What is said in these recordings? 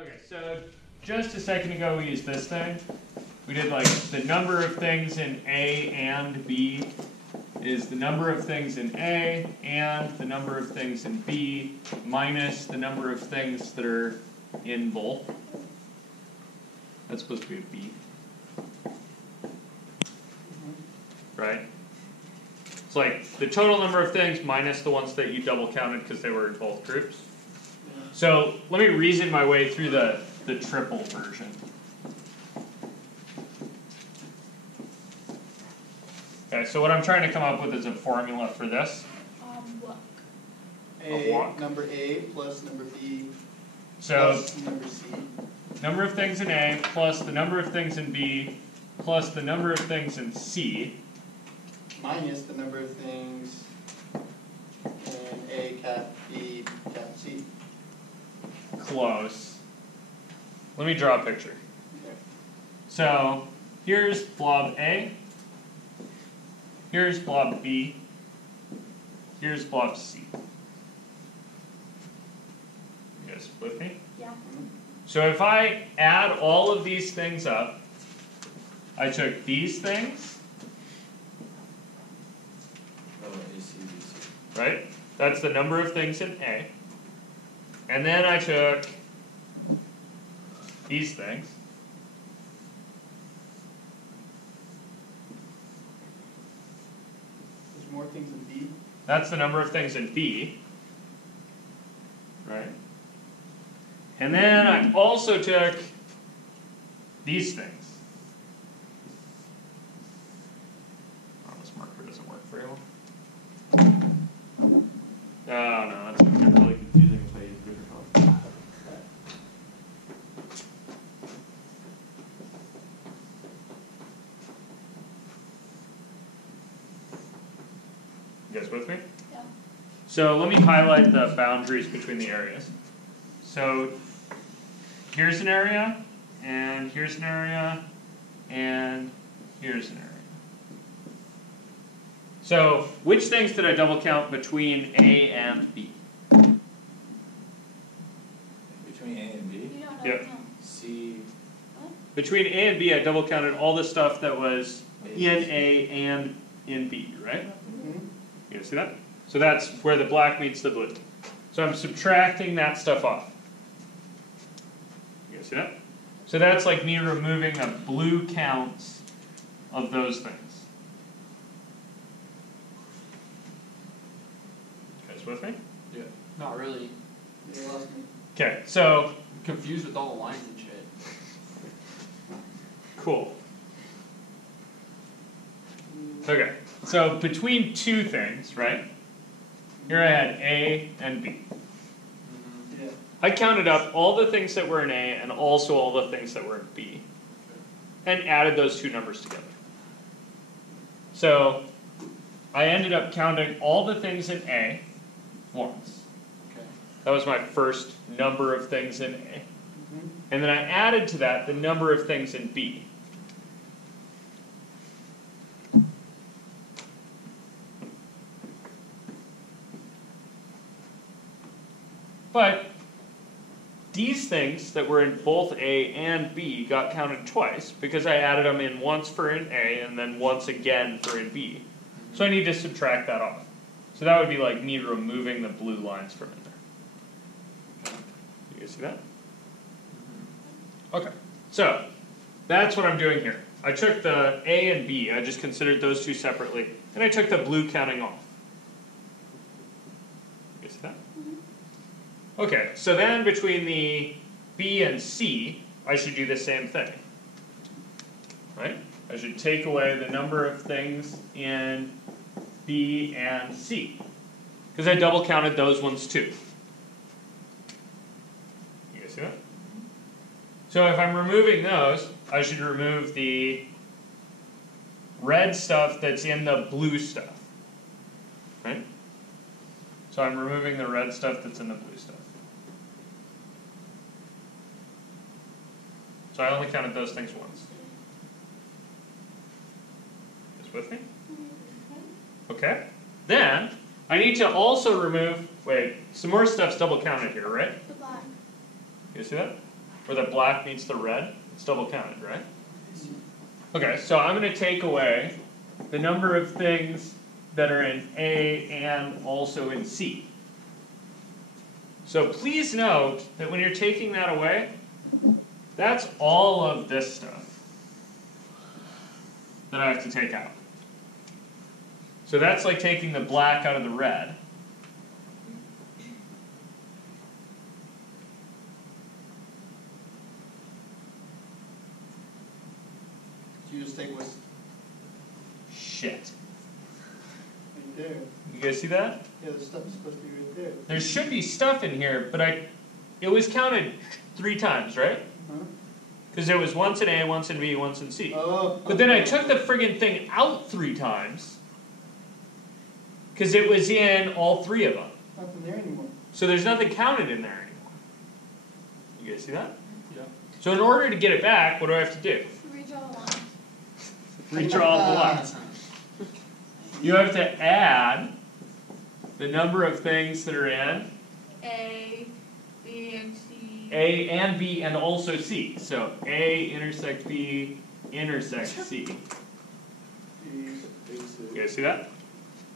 Okay, so just a second ago we used this thing. We did like the number of things in A and B is the number of things in A and the number of things in B minus the number of things that are in both. That's supposed to be a B. Right? It's like the total number of things minus the ones that you double counted because they were in both groups. So let me reason my way through the triple version. Okay, so what I'm trying to come up with is a formula for this. Number A plus number B so plus number C. Number of things in A plus the number of things in B plus the number of things in C. Minus the number of things in A cap B cap C. Close. Let me draw a picture. Okay. So here's blob A. Here's blob B. Here's blob C. You guys with me? Yeah. So if I add all of these things up, I took these things, right? That's the number of things in A. And then I took these things. There's more things in B. That's the number of things in B. Right? And then I also took these things. Oh, this marker doesn't work very well. Oh no, that's gonna get really confusing if I use a different color. You guys with me? Yeah. So let me highlight the boundaries between the areas. So here's an area, and here's an area, and here's an area. So which things did I double count between A and B? Between A and B? You don't Yep. know. C. What? Between A and B, I double counted all the stuff that was in A and in B, right? Mm-hmm. You guys see that? So that's where the black meets the blue. So I'm subtracting that stuff off. You guys see that? So that's like me removing the blue counts of those things. You guys with me? Yeah. Not really. You lost me. Okay, so I'm confused with all the lines and shit. cool. Okay, so between two things, right? Here I had A and B. Yeah. I counted up all the things that were in A and also all the things that were in B, and added those two numbers together. So I ended up counting all the things in A once. Okay. That was my first number of things in A. Mm-hmm. And then I added to that the number of things in B. But these things that were in both A and B got counted twice because I added them in once for in A and then once again for in B. So I need to subtract that off. So that would be like me removing the blue lines from in there. You guys see that? Okay, so that's what I'm doing here. I took the A and B, I just considered those two separately, and I took the blue counting off. You see that? Okay, so then between the B and C, I should do the same thing. Right? I should take away the number of things in B and C. Because I double counted those ones too. You guys see that? So if I'm removing those, I should remove the red stuff that's in the blue stuff. Right? So I'm removing the red stuff that's in the blue stuff. So I only counted those things once. Just with me? Okay. Then I need to also remove, wait, some more stuff's double counted here, right? The black. You see that? where the black meets the red, it's double counted, right? Okay, so I'm going to take away the number of things that are in A and also in C. So please note that when you're taking that away, that's all of this stuff that I have to take out. So that's like taking the black out of the red. You just take what's Shit. right there. You guys see that? Yeah, the stuff's supposed to be right there. There should be stuff in here, but it was counted 3 times, right? Huh? Because it was once in A, once in B, once in C. Oh. But then I took the friggin' thing out 3 times, because it was in all 3 of them. Nothing there anymore. So there's nothing counted in there anymore. You guys see that? Yeah. So in order to get it back, what do I have to do? Redraw the lines. Redraw the lines. You have to add the number of things that are in A, B, and C. A and B and also C. So A intersect B intersect C. You guys see that?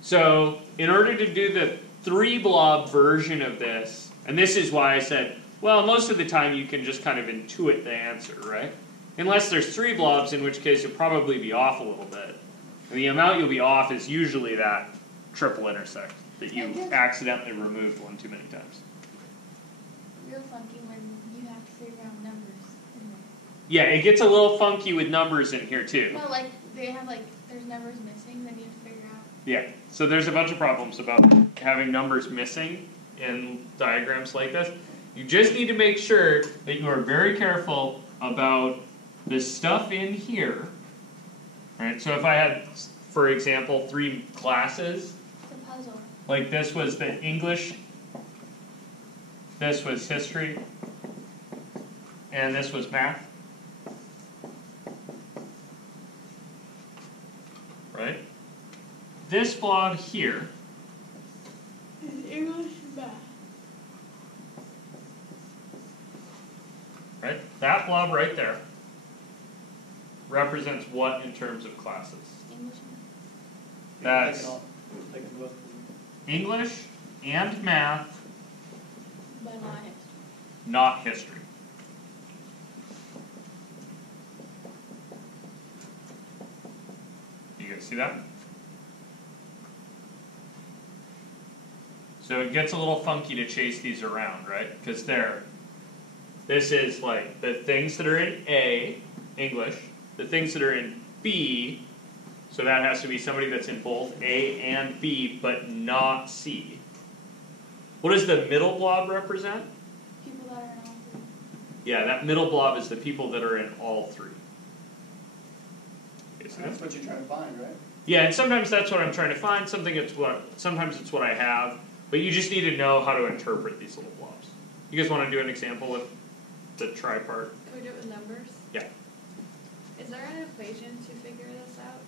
So in order to do the 3-blob version of this, and this is why I said, well, most of the time you can just kind of intuit the answer, right? Unless there's 3 blobs, in which case you'll probably be off a little bit. And the amount you'll be off is usually that triple intersect that you accidentally removed one too many times. Real funky when you have to figure out numbers in there. Yeah, it gets a little funky with numbers in here too. No, like they have there's numbers missing that you have to figure out. Yeah, so there's a bunch of problems about having numbers missing in diagrams like this. You just need to make sure that you are very careful about the stuff in here. Right, so if I had, for example, 3 classes, It's a puzzle. like this was the English, this was history, and this was math. Right? This blob here English and math. right? That blob right there represents what in terms of classes? English and That's Take them both. English and math, math. But not history. not history. You guys see that? So it gets a little funky to chase these around, right? Because this is like the things that are in A, English, the things that are in B, so that has to be somebody that's in both A and B, but not C. What does the middle blob represent? People that are in all 3. Yeah, that middle blob is the people that are in all 3. Okay, so That's what you're trying to find, right? yeah, and sometimes that's what I'm trying to find. Sometimes it's what I have, but you just need to know how to interpret these little blobs. You guys want to do an example with the tripart? Can we do it with numbers? Yeah. Is there an equation to figure this out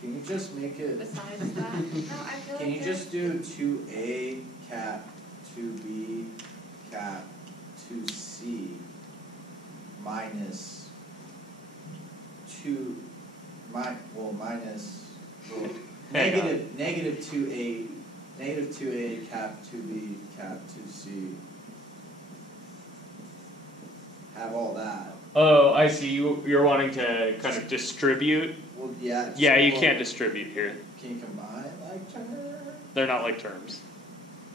Can you just make it, besides that? No, I feel can like you there's- just do 2A cap 2B cap 2C minus 2 minus Hang on. negative 2A cap 2B cap 2C. Have all that. Oh, I see. You're wanting to kind of distribute. Well, yeah. Yeah, you well, can't distribute here. Can you combine like terms? They're not like terms.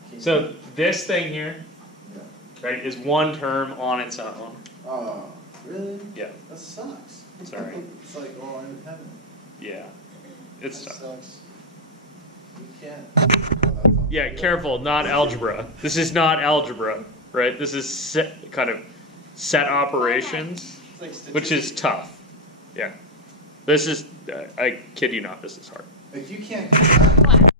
Can So this thing here, you- right, is one term on its own. Oh, really? Yeah. That sucks. Sorry. It's like all independent. Yeah. It's That tough. sucks. You can't. Yeah, careful, not algebra. This is not algebra, right? This is kind of set operations, It's like which is statistics. tough. Yeah. This is, I kid you not, this is hard. If you can't combine